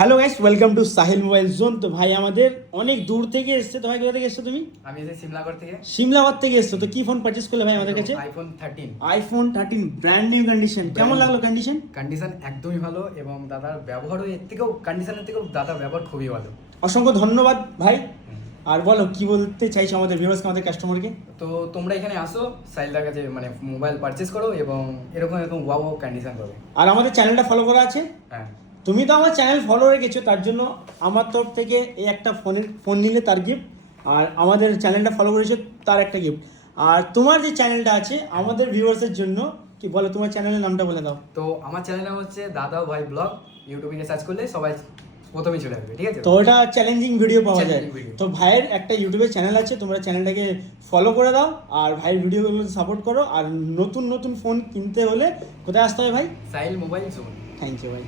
Hello guys, welcome to Sahil mobile zone. তো ভাই আমাদের অনেক দূর থেকে এসছে। তো ভাই কোথা থেকে এসছো তুমি? আমি এসে সিমলাগড় থেকে। সিমলাবাদ থেকে এসছো। তো কি ফোন পারচেজ করলে ভাই আমাদের কাছে? IPhone 13 brand new condition. কেমন লাগলো কন্ডিশন? কন্ডিশন একদমই ভালো এবং দাদার ব্যবহারও এর থেকেও কন্ডিশনের থেকেও দাদার ব্যবহার খুবই ভালো। অসংখ্য ধন্যবাদ ভাই। আর বলো কি বলতে চাইছো আমাদের ভিউয়ার্সকে, আমাদের কাস্টমারকে? তো তোমরা এখানে আসো, সাহিলদার কাছে মানে মোবাইল পারচেজ করো এবং এরকম এরকম ওয়াও কন্ডিশন পাবে। আর আমাদের চ্যানেলটা ফলো করা আছে? হ্যাঁ, তুমি তো আমার চ্যানেল ফলো রেখেছো, তার জন্য আমার তরফ থেকে এই একটা ফোন নিলে তার গিফট, আর আমাদের চ্যানেলটা ফলো করেছো তার একটা গিফট। আর তোমার যে চ্যানেলটা আছে আমাদের ভিউয়ার্সের জন্য কি বলো, তোমার চ্যানেলের নামটা বলে দাও। তো আমার চ্যানেল নাম হচ্ছে দাদা ভাই ব্লগ। ইউটিউবে গিয়ে সার্চ করলে সবাই প্রথমেই চলে আসবে, ঠিক আছে? তো ওটা চ্যালেঞ্জিং ভিডিও পাওয়া যায়। Challenging video। তো ভাইয়ের একটা ইউটিউবে চ্যানেল আছে, তোমরা চ্যানেলটাকে ফলো করে দাও আর ভাইয়ের ভিডিওগুলো সাপোর্ট করো। আর নতুন নতুন ফোন কিনতে হলে কোথায় আসতে হবে ভাই? Sahil mobile zone. Thank you ভাই।